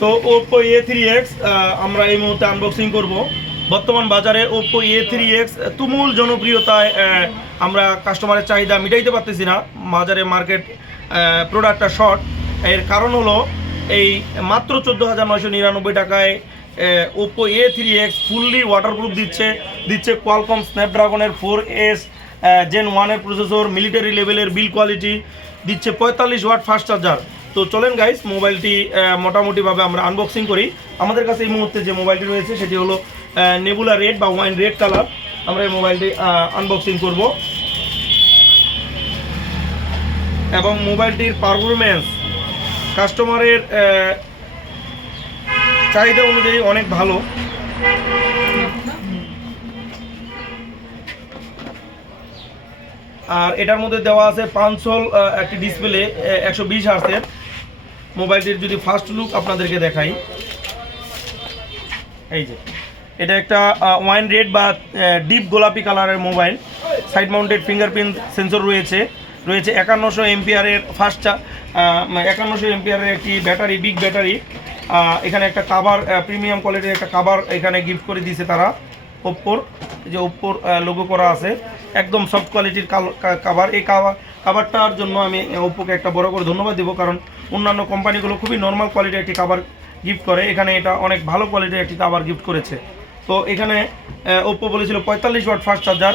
তো Oppo A3X আমরা এই মুহূর্তে আনবক্সিং করব। বর্তমান বাজারে ওপো A3X তুমুল জনপ্রিয়তায় আমরা কাস্টমারের চাহিদা মিটাইতে পারতেছি না। বাজারে মার্কেট প্রোডাক্টটা শর্ট। এর কারণ হলো এই মাত্র 14,999 টাকায় ওপো A3X ফুললি ওয়াটারপ্রুফ দিচ্ছে কোয়ালকম স্ন্যাপড্রাগনের 4S Gen 1-এর প্রসেসর, মিলিটারি লেভেলের বিল কোয়ালিটি, দিচ্ছে 45 ওয়াট ফাস্ট চার্জার। তো চলেন গাইস, মোবাইলটি মোটামুটিভাবে আমরা আনবক্সিং করি। আমাদের কাছে এই মুহূর্তে যে মোবাইলটি রয়েছে সেটি হলো নেবুলা রেড বা ওয়াইন রেড কালার। আমরা এই মোবাইলটি আনবক্সিং করব এবং মোবাইলটির পারফরমেন্স কাস্টমারের চাহিদা অনুযায়ী অনেক ভালো। আর এটার মধ্যে দেওয়া আছে 500 একটি ডিসপ্লে 120 হার্টজের। মোবাইলটির যদি ফার্স্ট লুক আপনাদেরকে দেখাই, এই যে এটা একটা ওয়াইন রেড বা ডিপ গোলাপি কালারের mobile. Side mounted fingerprint sensor রয়েছে 5100 এমপিআরের ফাস্ট 5100 এমপিআরের একটি ব্যাটারি, বিগ ব্যাটারি। এখানে একটা কাভার, প্রিমিয়াম কোয়ালিটির একটা কাভার এখানে গিফট করে দিয়েছে তারা। ওপ্পোর যে ওপ্পোর লোগো করা আছে, একদম সফট কোয়ালিটির কাভার। এই কাভারটার জন্য আমি ওপ্পোকে একটা বড় করে ধন্যবাদ দেবো, কারণ অন্যান্য কোম্পানিগুলো খুবই নর্মাল কোয়ালিটির একটি কাভার গিফট করে, এখানে এটা অনেক ভালো কোয়ালিটির একটি কাভার গিফট করেছে। তো এখানে ওপ্পো বলেছিল 45 ওয়াট ফাস্ট চার্জার।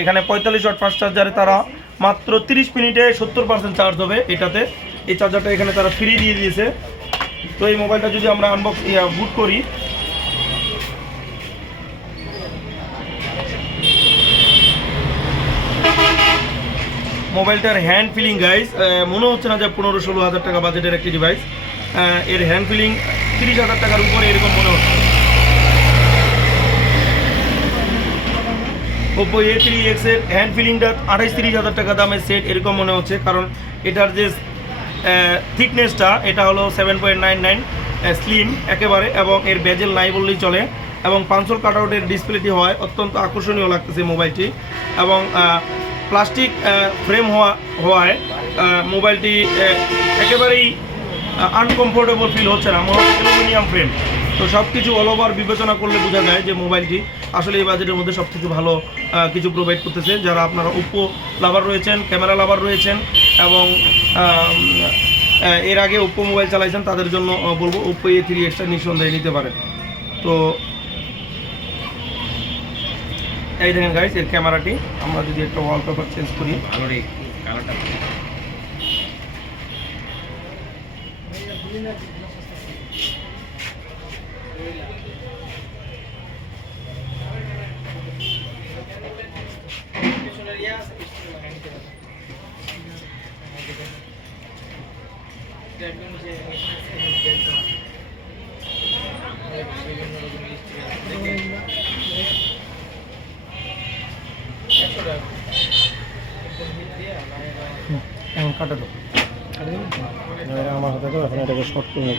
এখানে 45 ওয়াট ফাস্ট চার্জারে তারা মাত্র 30 মিনিটে 70% চার্জ হবে এটাতে। এই চার্জারটা এখানে তারা ফ্রি দিয়ে দিয়েছে। তো এই মোবাইলটা যদি আমরা বুট করি, মোবাইলটার হ্যান্ড ফিলিং গাইস মনে হচ্ছে না যে 15-16 হাজার টাকা বাজেটের একটি ডিভাইস। এর হ্যান্ড ফিলিং 30,000 টাকার উপরে এরকম মনে হচ্ছে। ওপো A3X এর হ্যান্ড ফিলিংটা 28-30 হাজার টাকা দামের সেট এরকম মনে হচ্ছে, কারণ এটার যে থিকনেসটা এটা হলো 7.99 স্লিম একেবারে, এবং এর বেজেল নাই বললেই চলে, এবং 500 কাটআউটের ডিসপ্লেটি হয় অত্যন্ত আকর্ষণীয় লাগতেছে মোবাইলটি। এবং প্লাস্টিক ফ্রেম হওয়ায় মোবাইলটি একেবারেই আনকমফোর্টেবল ফিল হচ্ছে না, মনে হচ্ছে অ্যালুমিনিয়াম ফ্রেম। তো সব কিছু অল ওভার বিবেচনা করলে বোঝা যায় যে মোবাইলটি আসলে এই বাজেটের মধ্যে সব থেকে ভালো কিছু প্রোভাইড করতেছে। যারা আপনারা ওপ্পো লাভার রয়েছেন, ক্যামেরা লাভার রয়েছেন, এবং এর আগে ওপ্পো মোবাইল চালাইছেন, তাদের জন্য বলবো ওপ্পো A3X নিঃসন্দেহে নিতে পারেন। তো এই দেখেন গাইস, এর ক্যামেরাটি আমরা যদি একটা ওয়ালপেপার চেঞ্জ করি, ভালোই কালারটা এখন কাটা দাও, আমার হাতে তো এখন এটাকে শর্ট করে